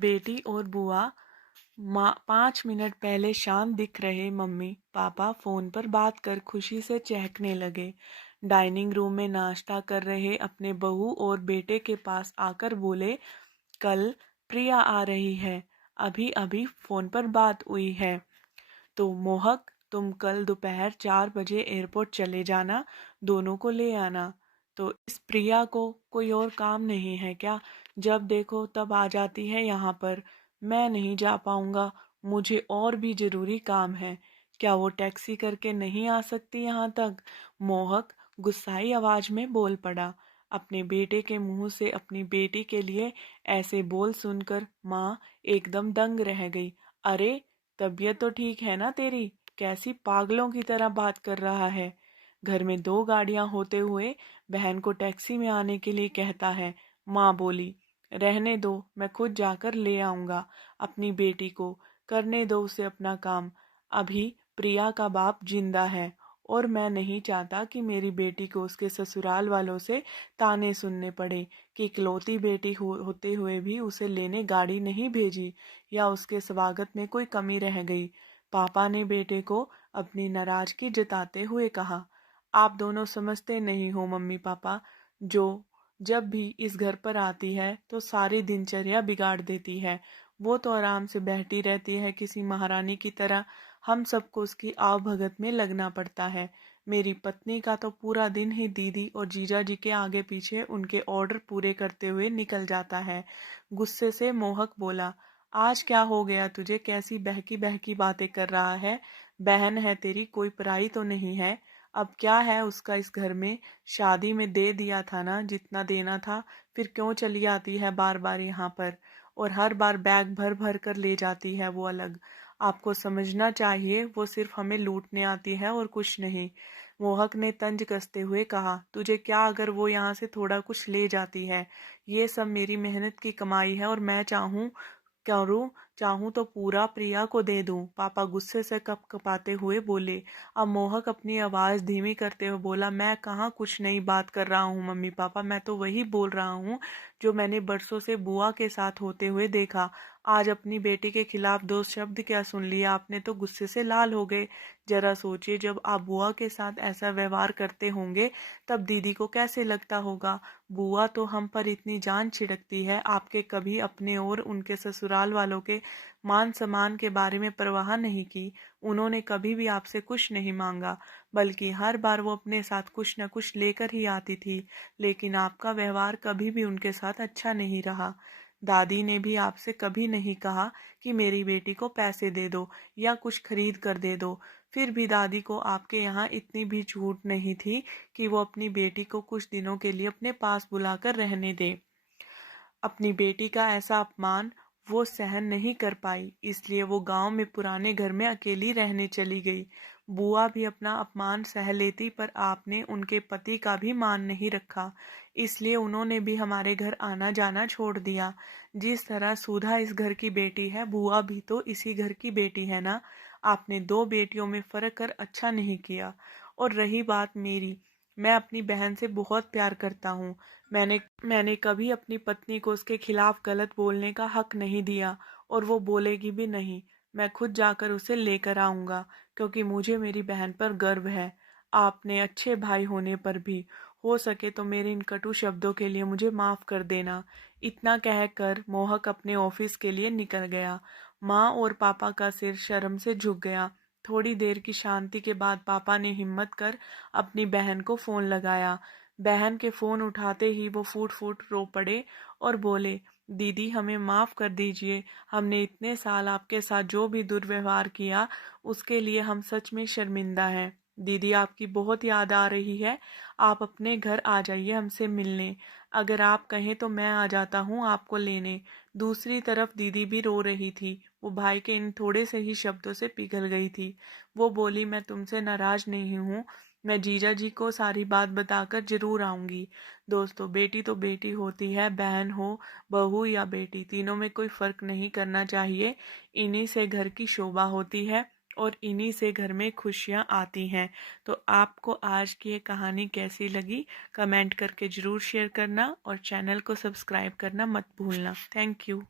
बेटी और बुआ। माँ 5 मिनट पहले शांत दिख रहे मम्मी पापा फोन पर बात कर खुशी से चहकने लगे। डाइनिंग रूम में नाश्ता कर रहे अपने बहू और बेटे के पास आकर बोले, कल प्रिया आ रही है, अभी अभी फोन पर बात हुई है। तो मोहक, तुम कल दोपहर 4 बजे एयरपोर्ट चले जाना, दोनों को ले आना। तो इस प्रिया को कोई और काम नहीं है क्या? जब देखो तब आ जाती है यहाँ पर। मैं नहीं जा पाऊंगा, मुझे और भी जरूरी काम है। क्या वो टैक्सी करके नहीं आ सकती यहाँ तक? मोहक गुस्साई आवाज में बोल पड़ा। अपने बेटे के मुंह से अपनी बेटी के लिए ऐसे बोल सुनकर माँ एकदम दंग रह गई। अरे, तबीयत तो ठीक है ना तेरी? कैसी पागलों की तरह बात कर रहा है? घर में 2 गाड़ियां होते हुए बहन को टैक्सी में आने के लिए कहता है। माँ बोली, रहने दो, मैं खुद जाकर ले आऊंगा अपनी बेटी को। करने दो उसे अपना काम। अभी प्रिया का बाप जिंदा है और मैं नहीं चाहता कि मेरी बेटी को उसके ससुराल वालों से ताने सुनने पड़े कि इकलौती बेटी होते हुए भी उसे लेने गाड़ी नहीं भेजी या उसके स्वागत में कोई कमी रह गई। पापा ने बेटे को अपनी नाराजगी जताते हुए कहा, आप दोनों समझते नहीं हो मम्मी पापा, जो जब भी इस घर पर आती है तो सारी दिनचर्या बिगाड़ देती है। वो तो आराम से बैठी रहती है किसी महारानी की तरह, हम सबको उसकी आवभगत में लगना पड़ता है। मेरी पत्नी का तो पूरा दिन ही दीदी और जीजा जी के आगे पीछे उनके ऑर्डर पूरे करते हुए निकल जाता है। गुस्से से मोहक बोला, आज क्या हो गया तुझे? कैसी बहकी बहकी बातें कर रहा है? बहन है तेरी, कोई पराई तो नहीं है। अब क्या है उसका इस घर में? शादी में दे दिया था ना जितना देना था, फिर क्यों चली आती है बार बार यहाँ पर? और हर बार बैग भर भर कर ले जाती है वो अलग। आपको समझना चाहिए, वो सिर्फ हमें लूटने आती है और कुछ नहीं। मोहक ने तंज कसते हुए कहा, तुझे क्या अगर वो यहाँ से थोड़ा कुछ ले जाती है? ये सब मेरी मेहनत की कमाई है और मैं चाहूं तो पूरा प्रिया को दे दूं। पापा गुस्से से कपकपाते हुए बोले। अब मोहक अपनी आवाज धीमी करते हुए बोला, मैं कहाँ कुछ नई बात कर रहा हूँ मम्मी पापा, मैं तो वही बोल रहा हूँ जो मैंने बरसों से बुआ के साथ होते हुए देखा। आज अपनी बेटी के खिलाफ 2 शब्द क्या सुन लिया आपने तो गुस्से से लाल हो गए। जरा सोचिए, जब आप बुआ के साथ ऐसा व्यवहार करते होंगे तब दीदी को कैसे लगता होगा। बुआ तो हम पर इतनी जान छिड़कती है, आपके कभी अपने और उनके ससुराल वालों के मान सम्मान के बारे में परवाह नहीं की। उन्होंने कभी भी आपसे कुछ नहीं मांगा, बल्कि हर बार वो अपने साथ कुछ न कुछ लेकर ही आती थी। लेकिन आपका व्यवहार कभी भी उनके साथ अच्छा नहीं रहा। दादी ने भी आपसे कभी नहीं कहा कि मेरी बेटी को पैसे दे दो या कुछ खरीद कर दे दो। फिर भी दादी को आपके यहाँ इतनी भी छूट नहीं थी कि वो अपनी बेटी को कुछ दिनों के लिए अपने पास बुलाकर रहने दे। अपनी बेटी का ऐसा अपमान वो सहन नहीं कर पाई, इसलिए वो गांव में पुराने घर में अकेली रहने चली गई। बुआ भी अपना अपमान सह लेती, पर आपने उनके पति का भी मान नहीं रखा, इसलिए उन्होंने भी हमारे घर आना जाना छोड़ दिया। जिस तरह सुधा इस घर की बेटी है, बुआ भी तो इसी घर की बेटी है ना। आपने 2 बेटियों में फर्क कर अच्छा नहीं किया। और रही बात मेरी, मैं अपनी बहन से बहुत प्यार करता हूँ। मैंने कभी अपनी पत्नी को उसके खिलाफ गलत बोलने का हक नहीं दिया और वो बोलेगी भी नहीं। मैं खुद जाकर उसे लेकर आऊंगा, क्योंकि मुझे मेरी बहन पर गर्व है। आपने अच्छे भाई होने पर भी हो सके तो मेरे इन कटु शब्दों के लिए मुझे माफ कर देना। इतना कहकर मोहक अपने ऑफिस के लिए निकल गया। माँ और पापा का सिर शर्म से झुक गया। थोड़ी देर की शांति के बाद पापा ने हिम्मत कर अपनी बहन को फोन लगाया। बहन के फोन उठाते ही वो फूट फूट रो पड़े और बोले, दीदी हमें माफ कर दीजिए, हमने इतने साल आपके साथ जो भी दुर्व्यवहार किया उसके लिए हम सच में शर्मिंदा हैं। दीदी आपकी बहुत याद आ रही है, आप अपने घर आ जाइए हमसे मिलने। अगर आप कहें तो मैं आ जाता हूँ आपको लेने। दूसरी तरफ दीदी भी रो रही थी, वो भाई के इन थोड़े से ही शब्दों से पिघल गई थी। वो बोली, मैं तुमसे नाराज नहीं हूँ, मैं जीजा जी को सारी बात बताकर जरूर आऊंगी। दोस्तों, बेटी तो बेटी होती है, बहन हो, बहू या बेटी, तीनों में कोई फर्क नहीं करना चाहिए। इन्हीं से घर की शोभा होती है और इन्हीं से घर में खुशियां आती हैं। तो आपको आज की ये कहानी कैसी लगी, कमेंट करके जरूर शेयर करना और चैनल को सब्सक्राइब करना मत भूलना। Thank you.